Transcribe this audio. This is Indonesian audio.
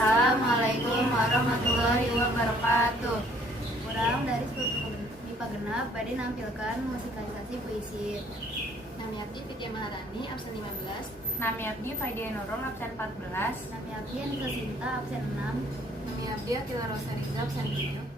Assalamualaikum warahmatullahi wabarakatuh. Kurang dari MIPA genap pada nampilkan musikalisasi puisi. Nami abdi Fitya Maharani, absen 15. Nami abdi Fadia Nurul, absen 14. Nami abdi Annisa Sinta, absen 6. Nami abdi Aqila Rosa, absen 7.